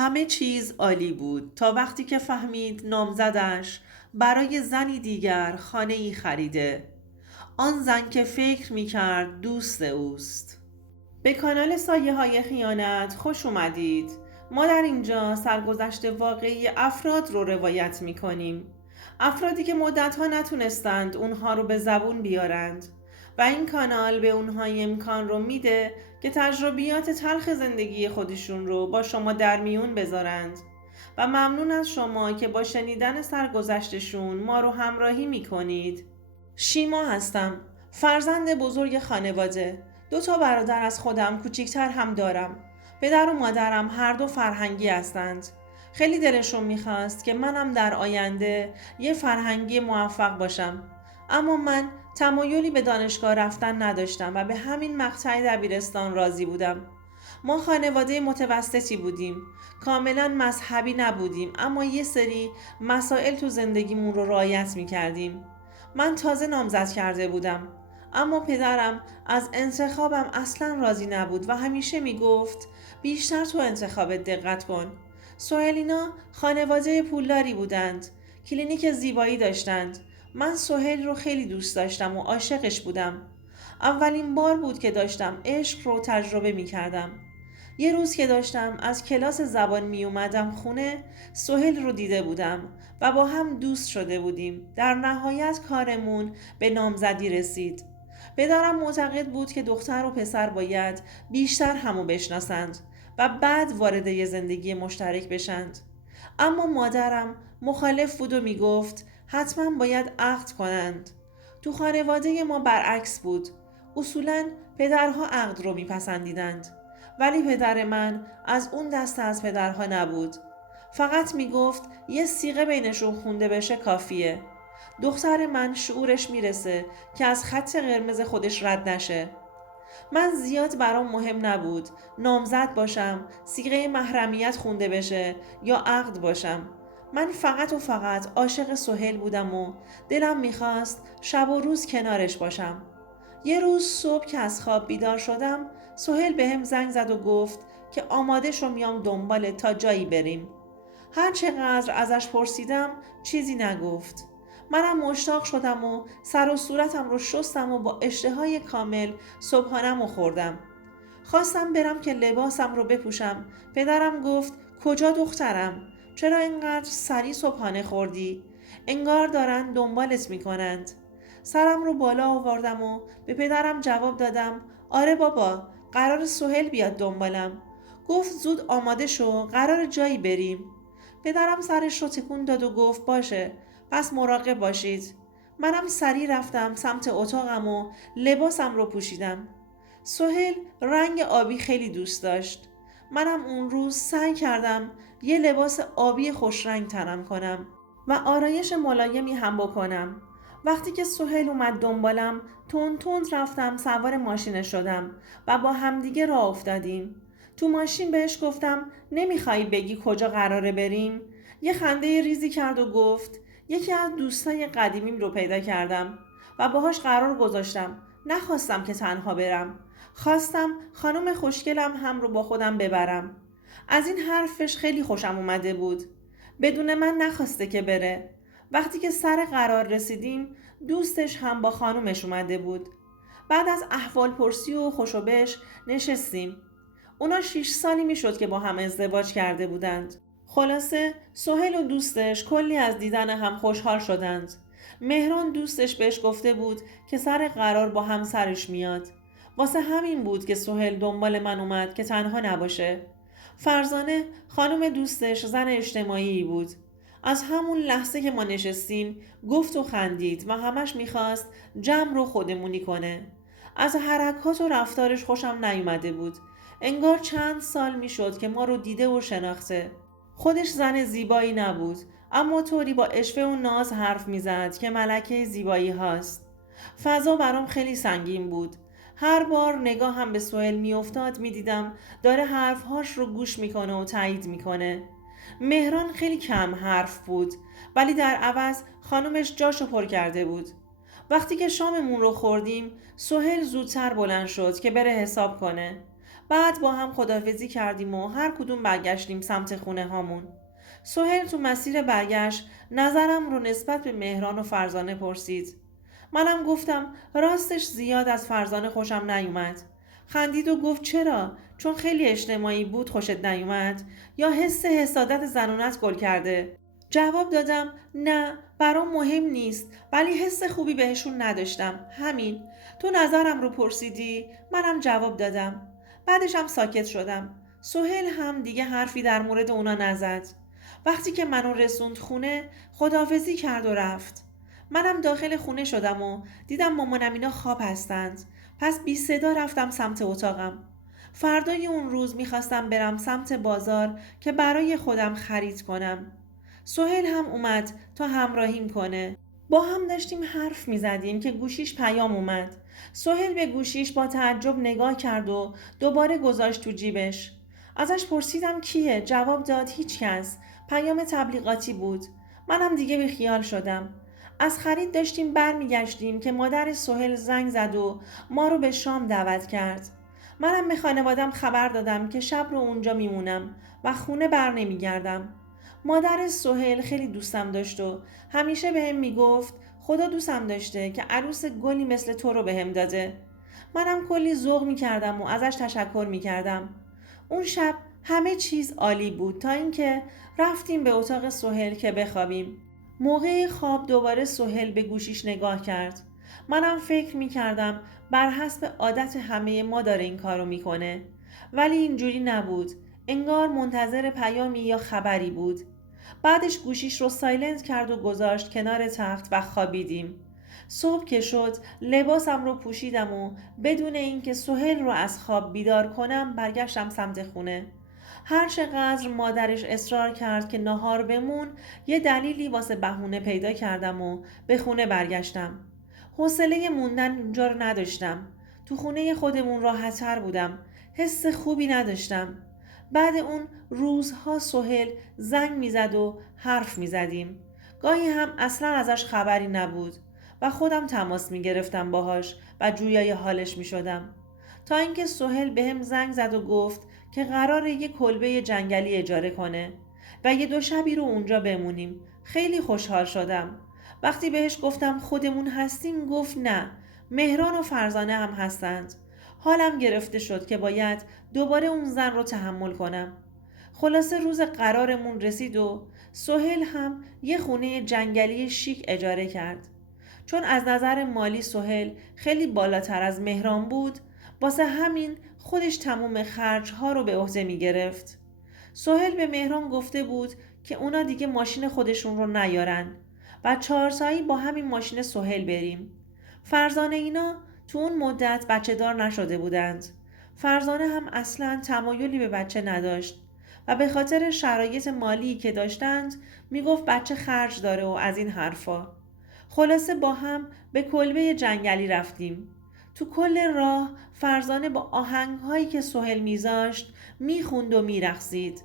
همه چیز عالی بود تا وقتی که فهمید نامزدش برای زنی دیگر خانه ای خریده. آن زن که فکر می کرد دوست اوست. به کانال سایه های خیانت خوش اومدید. ما در اینجا سرگذشت واقعی افراد رو روایت می کنیم. افرادی که مدتها نتونستند اونها رو به زبون بیارند و این کانال به اونها امکان رو میده که تجربیات تلخ زندگی خودشون رو با شما در میون بذارند و ممنون از شما که با شنیدن سرگذشتشون ما رو همراهی میکنید. شیما هستم، فرزند بزرگ خانواده. 2 برادر از خودم کوچیکتر هم دارم. پدر و مادرم هر دو فرهنگی هستند. خیلی دلشون میخواست که منم در آینده یه فرهنگی موفق باشم. اما من تمایلی به دانشگاه رفتن نداشتم و به همین مقطع دبیرستان راضی بودم. ما خانواده متوسطی بودیم. کاملا مذهبی نبودیم، اما یه سری مسائل تو زندگیمون رو رعایت میکردیم. من تازه نامزد کرده بودم، اما پدرم از انتخابم اصلا راضی نبود و همیشه میگفت بیشتر تو انتخابت دقت کن. سهیلینا خانواده پولداری بودند، کلینیک زیبایی داشتند. من سهیل رو خیلی دوست داشتم و عاشقش بودم. اولین بار بود که داشتم عشق رو تجربه می کردم. یه روز که داشتم از کلاس زبان می اومدم خونه، سهیل رو دیده بودم و با هم دوست شده بودیم. در نهایت کارمون به نامزدی رسید. پدرم معتقد بود که دختر و پسر باید بیشتر همو بشناسند و بعد وارد یه زندگی مشترک بشند. اما مادرم مخالف بود و میگفت حتما باید عقد کنند. تو خانواده ما برعکس بود. اصولاً پدرها عقد رو میپسندیدند. ولی پدر من از اون دسته از پدرها نبود. فقط میگفت یه صیغه بینشون خونده بشه کافیه. دختر من شعورش میرسه که از خط قرمز خودش رد نشه. من زیاد برام مهم نبود نامزد باشم، صیغه محرمیت خونده بشه یا عقد باشم. من فقط و فقط عاشق سهیل بودم و دلم میخواست شب و روز کنارش باشم. یه روز صبح که از خواب بیدار شدم، سهیل بهم زنگ زد و گفت که آماده شو میام دنبالت تا جایی بریم. هر چقدر ازش پرسیدم چیزی نگفت. منم مشتاق شدم و سر و صورتم رو شستم و با اشتهای کامل صبحانم رو خوردم. خواستم برم که لباسم رو بپوشم. پدرم گفت کجا دخترم؟ چرا اینقدر سری صبحانه خوردی؟ انگار دارن دنبالت میکنند. سرم رو بالا آوردم و به پدرم جواب دادم آره بابا، قرار سهیل بیاد دنبالم. گفت زود آماده شو، قرار جایی بریم. پدرم سرش رو تکون داد و گفت باشه، پس مراقب باشید. منم سریع رفتم سمت اتاقم و لباسم رو پوشیدم. سهیل رنگ آبی خیلی دوست داشت. منم اون روز سعی کردم یه لباس آبی خوش رنگ تنم کنم و آرایش ملایمی هم بکنم. وقتی که سهیل اومد دنبالم، تند تند رفتم سوار ماشین شدم و با همدیگه راه افتادیم. تو ماشین بهش گفتم نمیخوای بگی کجا قراره بریم؟ یه خنده ریزی کرد و گفت یکی از دوستای قدیمیم رو پیدا کردم و باهاش قرار گذاشتم. نخواستم که تنها برم. خواستم خانم خوشگلم هم رو با خودم ببرم. از این حرفش خیلی خوشم اومده بود. بدون من نخواسته که بره. وقتی که سر قرار رسیدیم، دوستش هم با خانومش اومده بود. بعد از احوال پرسی و خوشوبش نشستیم. اونا 6 سالی میشد که با هم ازدواج کرده بودند. خلاصه سهیل و دوستش کلی از دیدن هم خوشحال شدند. مهران دوستش بهش گفته بود که سر قرار با همسرش میاد. واسه همین بود که سهیل دنبال من اومد که تنها نباشه. فرزانه خانم دوستش زن اجتماعی بود. از همون لحظه که ما نشستیم گفت و خندید و همش میخواست جمع رو خودمونی کنه. از حرکات و رفتارش خوشم نیومده بود. انگار چند سال میشد که ما رو دیده و شناخته. خودش زن زیبایی نبود، اما طوری با اشوه و ناز حرف میزد که ملکه زیبایی هاست. فضا برام خیلی سنگین بود. هر بار نگاهم به سهیل میافتاد میدیدم داره حرفهاش رو گوش میکنه و تایید میکنه. مهران خیلی کم حرف بود، ولی در عوض خانمش جاشو پر کرده بود. وقتی که شاممون رو خوردیم، سهیل زودتر بلند شد که بره حساب کنه. بعد با هم خداحافظی کردیم و هر کدوم برگشتیم سمت خونه هامون. سهیل تو مسیر برگشت نظرم رو نسبت به مهران و فرزانه پرسید. منم گفتم راستش زیاد از فرزانه خوشم نیومد. خندید و گفت چرا؟ چون خیلی اجتماعی بود خوشت نیومد؟ یا حس حسادت زنونت گل کرده؟ جواب دادم نه، برام مهم نیست، ولی حس خوبی بهشون نداشتم، همین. تو نظرم رو پرسیدی، منم جواب دادم. بعدشم ساکت شدم. سهیل هم دیگه حرفی در مورد اونا نزد. وقتی که منو رسوند خونه خداحافظی کرد و رفت. منم داخل خونه شدم و دیدم مامانم اینا خواب هستند. پس بی صدا رفتم سمت اتاقم. فردای اون روز میخواستم برم سمت بازار که برای خودم خرید کنم. سهیل هم اومد تا همراهیم کنه. با هم داشتیم حرف میزدیم که گوشیش پیام اومد. سهیل به گوشیش با تعجب نگاه کرد و دوباره گذاشت تو جیبش. ازش پرسیدم کیه؟ جواب داد هیچ کس. پیام تبلیغاتی بود. منم دیگه بی خیال شدم. از خرید داشتیم برمیگشتیم که مادر سهیل زنگ زد و ما رو به شام دعوت کرد. منم به خانوادم خبر دادم که شب رو اونجا میمونم و خونه بر نمیگردم. مادر سهیل خیلی دوستم داشت و همیشه بهم میگفت خدا دوستم داشته که عروس گلی مثل تو رو بهم داده. منم کلی ذوق میکردم و ازش تشکر میکردم. اون شب همه چیز عالی بود تا اینکه رفتیم به اتاق سهیل که بخوابیم. موقع خواب دوباره سهیل به گوشیش نگاه کرد. منم فکر میکردم بر حسب عادت همه ما داره این کارو میکنه. ولی اینجوری نبود. انگار منتظر پیامی یا خبری بود. بعدش گوشیش رو سایلنت کرد و گذاشت کنار تخت و خوابیدیم. صبح که شد لباسم رو پوشیدم و بدون اینکه سهیل رو از خواب بیدار کنم برگشتم سمت خونه. هر چقدر مادرش اصرار کرد که ناهار بمون یه دلیلی واسه بهونه پیدا کردم و به خونه برگشتم. حوصله موندن اونجا رو نداشتم. تو خونه خودمون راحت‌تر بودم. حس خوبی نداشتم. بعد اون روزها سهیل زنگ میزد و حرف میزدیم. گاهی هم اصلا ازش خبری نبود و خودم تماس میگرفتم باهاش و جویای حالش میشدم. تا اینکه سهیل بهم زنگ زد و گفت که قراره یه کلبه جنگلی اجاره کنه و یه 2 شبی رو اونجا بمونیم. خیلی خوشحال شدم. وقتی بهش گفتم خودمون هستیم گفت نه، مهران و فرزانه هم هستند. حالم گرفته شد که باید دوباره اون زن رو تحمل کنم. خلاصه روز قرارمون رسید و سهیل هم یه خونه جنگلی شیک اجاره کرد. چون از نظر مالی سهیل خیلی بالاتر از مهران بود، واسه همین خودش تموم خرجها رو به عهده می گرفت. سهیل به مهران گفته بود که اونا دیگه ماشین خودشون رو نیارن و 4 تایی با همین ماشین سهیل بریم. فرزانه اینا تو اون مدت بچه دار نشده بودند. فرزانه هم اصلاً تمایلی به بچه نداشت و به خاطر شرایط مالی که داشتند میگفت بچه خرج داره و از این حرفا. خلاصه با هم به کلبه جنگلی رفتیم. تو کل راه فرزانه با آهنگهایی که سهیل میذاشت میخوند و میرقصید.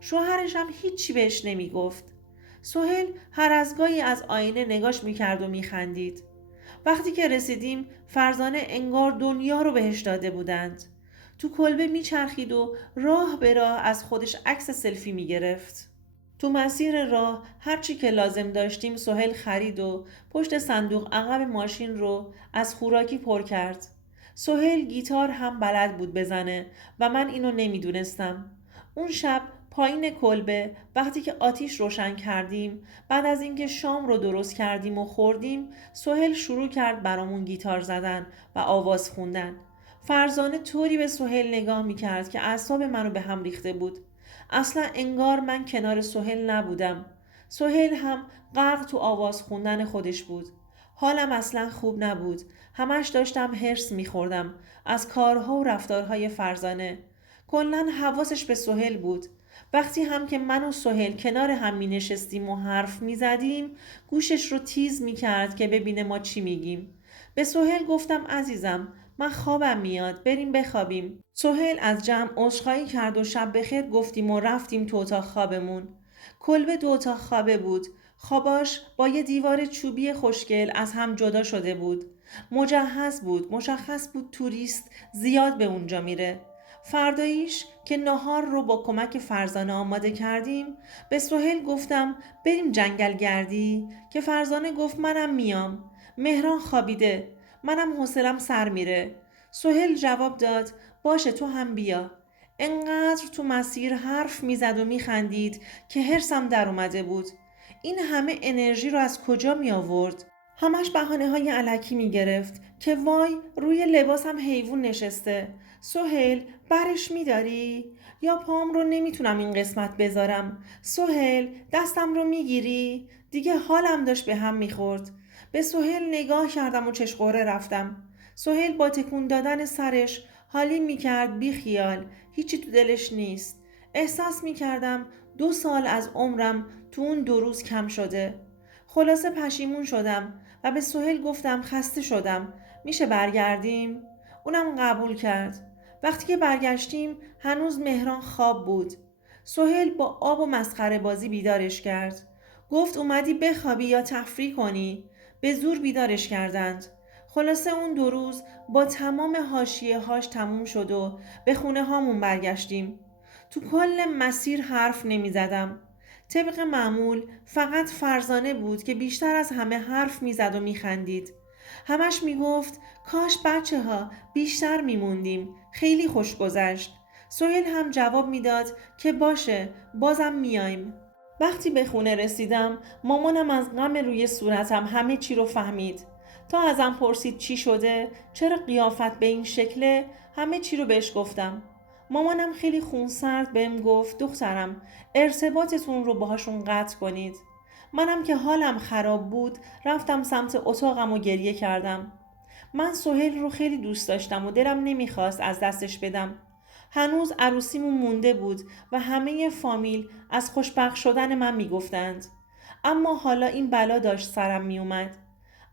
شوهرش هم هیچی بهش نمیگفت. سهیل هر از گاهی از آینه نگاش میکرد و میخندید. وقتی که رسیدیم فرزانه انگار دنیا رو بهش داده بودند. تو کلبه میچرخید و راه به راه از خودش عکس سلفی میگرفت. تو مسیر راه هرچی که لازم داشتیم سهیل خرید و پشت صندوق عقب ماشین رو از خوراکی پر کرد. سهیل گیتار هم بلد بود بزنه و من اینو نمیدونستم. اون شب پایین کلبه وقتی که آتیش روشن کردیم، بعد از اینکه شام رو درست کردیم و خوردیم، سهیل شروع کرد برامون گیتار زدن و آواز خوندن. فرزانه طوری به سهیل نگاه میکرد که اعصاب منو به هم ریخته بود. اصلا انگار من کنار سهیل نبودم. سهیل هم غرق تو آواز خوندن خودش بود. حالم اصلا خوب نبود. همش داشتم هرس میخوردم از کارها و رفتارهای فرزانه. کلاً حواسش به سهیل بود. وقتی هم که من و سهیل کنار هم می نشستیم و حرف می زدیم گوشش رو تیز می کرد که ببینه ما چی میگیم. به سهیل گفتم عزیزم من خوابم میاد بریم بخوابیم. سهیل از جمع عذرخواهی کرد و شب بخیر گفتیم و رفتیم تو اتاق خوابمون. کلبه 2 اتاق خوابه بود. خواباش با یه دیوار چوبی خوشگل از هم جدا شده بود. مجهز بود. مشخص بود توریست زیاد به اونجا میره. فرداییش که ناهار رو با کمک فرزانه آماده کردیم، به سهیل گفتم بریم جنگل گردی، که فرزانه گفت منم میام. مهران خوابیده، منم حوصلم سر میره. سهیل جواب داد باشه تو هم بیا. انقدر تو مسیر حرف میزد و میخندید که حرصم در اومده بود. این همه انرژی رو از کجا می آورد؟ همش بهانه های علکی می گرفت که وای روی لباسم حیوان نشسته. سهیل برش می داری؟ یا پام رو نمیتونم این قسمت بذارم. سهیل دستم رو می گیری؟ دیگه حالم داشت به هم می خورد. به سهیل نگاه کردم و چشقوره رفتم. سهیل با تکون دادن سرش حالی می کرد بی خیال، هیچی تو دلش نیست. احساس می کردم 2 سال از عمرم تو اون 2 روز کم شده. خلاصه پشیمون شدم و به سهیل گفتم خسته شدم، میشه برگردیم؟ اونم قبول کرد. وقتی که برگشتیم هنوز مهران خواب بود. سهیل با آب و مسخره بازی بیدارش کرد. گفت اومدی بخوابی یا تفریح کنی؟ به زور بیدارش کردند. خلاصه اون 2 روز با تمام حاشیه هاش تموم شد و به خونه هامون برگشتیم. تو کل مسیر حرف نمی زدم. طبق معمول فقط فرزانه بود که بیشتر از همه حرف می زد و می خندید. همش می گفت کاش بچه ها بیشتر می موندیم. خیلی خوش گذشت. سهیل هم جواب می داد که باشه بازم میایم. وقتی به خونه رسیدم مامانم از غم روی صورتم همه چی رو فهمید. تا ازم پرسید چی شده؟ چرا قیافت به این شکله؟ همه چی رو بهش گفتم. مامانم خیلی خونسرد بهم گفت دخترم ارتباطتون رو باهاشون قطع کنید. منم که حالم خراب بود رفتم سمت اتاقم و گریه کردم. من سهیل رو خیلی دوست داشتم و دلم نمیخواست از دستش بدم. هنوز عروسیمون مونده بود و همه فامیل از خوشبخت شدن من میگفتند. اما حالا این بلا داشت سرم میومد.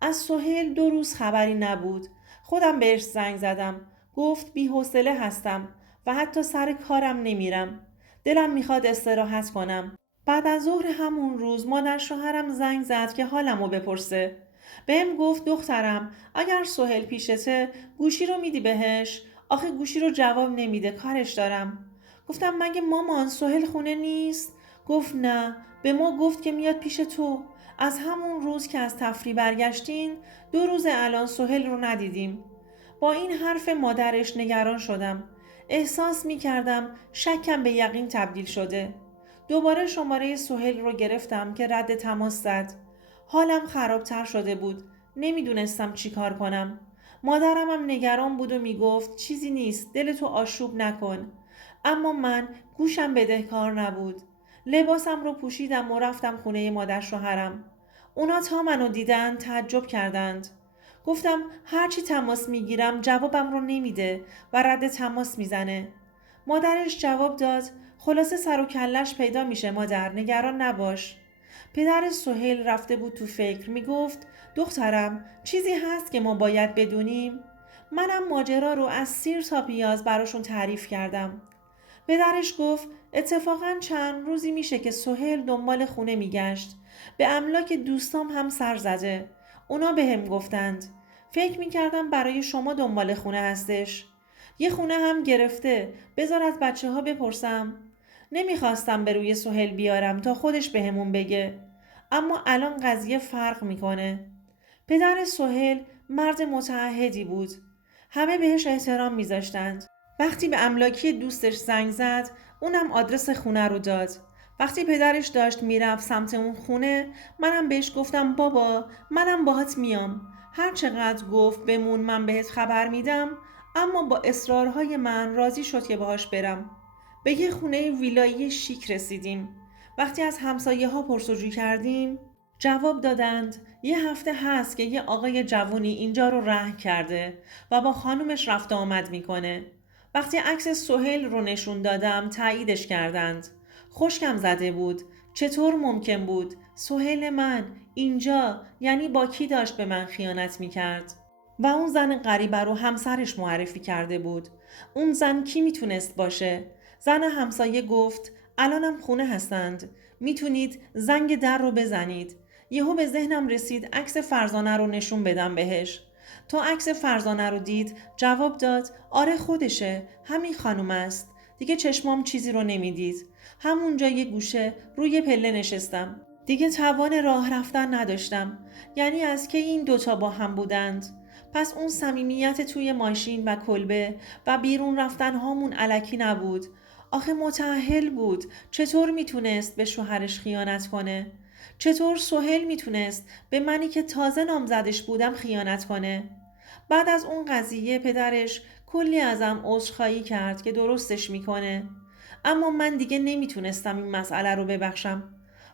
از سهیل 2 روز خبری نبود. خودم بهش زنگ زدم. گفت بی حوصله هستم و حتی سر کارم نمیرم. دلم میخواد استراحت کنم. بعد از ظهر همون روز مادر شوهرم زنگ زد که حالمو بپرسه. بهم گفت دخترم اگر سهیل پیشته گوشی رو میدی بهش؟ آخه گوشی رو جواب نمیده کارش دارم. گفتم مگه مامان سهیل خونه نیست؟ گفت نه، به ما گفت که میاد پیش تو. از همون روز که از تفریح برگشتین 2 روز الان سهیل رو ندیدیم. با این حرف مادرش نگران شدم. احساس می کردم شکم به یقین تبدیل شده. دوباره شماره سهیل رو گرفتم که رد تماس زد. حالم خرابتر شده بود. نمیدونستم چی کار کنم. مادرم هم نگران بود و میگفت چیزی نیست، دلتو آشوب نکن. اما من گوشم بدهکار نبود. لباسم رو پوشیدم و رفتم خونه مادر شوهرم. اونا تا منو دیدن تعجب کردند. گفتم هرچی تماس میگیرم جوابم رو نمیده و رد تماس میزنه. مادرش جواب داد خلاصه سر و کلش پیدا میشه مادر، نگران نباش. پدر سهیل رفته بود تو فکر، میگفت دخترم چیزی هست که ما باید بدونیم؟ منم ماجرا رو از سیر تا پیاز براشون تعریف کردم. پدرش گفت اتفاقاً چند روزی میشه که سهیل دنبال خونه میگشت. به املاک دوستام هم سر زده. اونا بهم گفتند. فکر میکردم برای شما دنبال خونه هستش. یه خونه هم گرفته. بذار از بچه ها بپرسم. نمیخواستم به روی سهیل بیارم تا خودش بهمون بگه. اما الان قضیه فرق میکنه. پدر سهیل مرد متعهدی بود. همه بهش احترام میذاشتند. وقتی به املاکی دوستش زنگ زد، اونم آدرس خونه رو داد. وقتی پدرش داشت میرفت سمت اون خونه، منم بهش گفتم بابا منم باهات میام. هر چقدر گفت بمون من بهت خبر میدم، اما با اصرارهای من راضی شد که باهاش برم. به یه خونه ویلایی شیک رسیدیم. وقتی از همسایه ها پرسجو کردیم، جواب دادند یه هفته هست که یه آقای جوونی اینجا رو رهن کرده و با خانومش رفت و آمد میکنه. وقتی عکس سهیل رو نشون دادم تاییدش کردند. خشکم زده بود. چطور ممکن بود؟ سهیل من اینجا، یعنی با کی داشت به من خیانت میکرد؟ و اون زن غریبه رو همسرش معرفی کرده بود. اون زن کی میتونست باشه؟ زن همسایه گفت الانم خونه هستند. میتونید زنگ در رو بزنید. یهو به ذهنم رسید عکس فرزانه رو نشون بدم بهش. تا عکس فرزانه رو دید جواب داد آره خودشه، همین خانم است. دیگه چشمام چیزی رو نمیدید. همونجا یه گوشه روی پله نشستم. دیگه توان راه رفتن نداشتم. یعنی از که این دوتا با هم بودند. پس اون صمیمیت توی ماشین و کلبه و بیرون رفتن هامون الکی نبود. آخه متأهل بود. چطور میتونست به شوهرش خیانت کنه؟ چطور سهیل میتونست به منی که تازه نامزدش بودم خیانت کنه؟ بعد از اون قضیه پدرش کلی ازم عذرخواهی کرد که درستش میکنه. اما من دیگه نمیتونستم این مسئله رو ببخشم.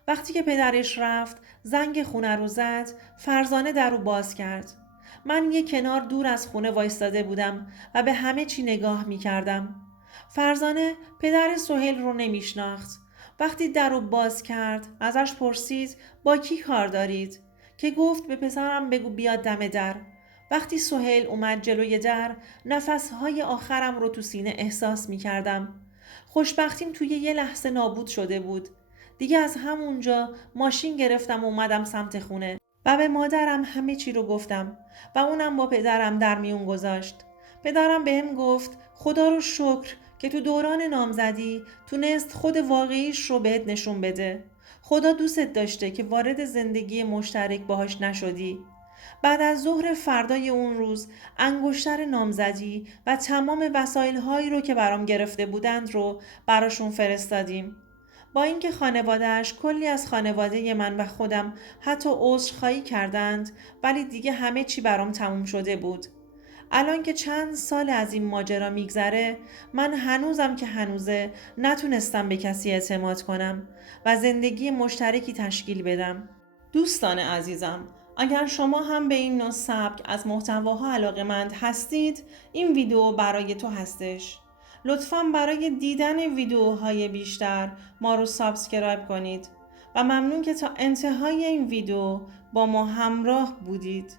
وقتی که پدرش رفت زنگ خونه رو زد، فرزانه در رو باز کرد. من یه کنار دور از خونه وایستاده بودم و به همه چی نگاه میکردم. فرزانه پدر سهیل رو نمیشناخت. وقتی در رو باز کرد ازش پرسید با کی کار دارید؟ که گفت به پسرم بگو بیاد دم در. وقتی سهیل اومد جلوی در نفسهای آخرم رو تو سینه احساس می کردم. خوشبختیم توی یه لحظه نابود شده بود. دیگه از همونجا ماشین گرفتم و اومدم سمت خونه و به مادرم همه چی رو گفتم و اونم با پدرم در میون گذاشت. پدرم بهم گفت خدا رو شکر که تو دوران نامزدی تونست خود واقعیش رو بهت نشون بده. خدا دوستت داشته که وارد زندگی مشترک باهاش نشدی. بعد از ظهر فردای اون روز انگشتر نامزدی و تمام وسایل هایی رو که برام گرفته بودند رو براشون فرستادیم. با اینکه خانواده‌اش کلی از خانواده من و خودم حتی عذرخواهی کردند، ولی دیگه همه چی برام تموم شده بود. الان که چند سال از این ماجرا میگذره، من هنوزم که هنوزه نتونستم به کسی اعتماد کنم و زندگی مشترکی تشکیل بدم. دوستان عزیزم، اگر شما هم به این نوع سبک از محتواها علاقه‌مند هستید، این ویدیو برای تو هستش. لطفاً برای دیدن ویدیوهای بیشتر ما رو سابسکرایب کنید و ممنون که تا انتهای این ویدیو با ما همراه بودید.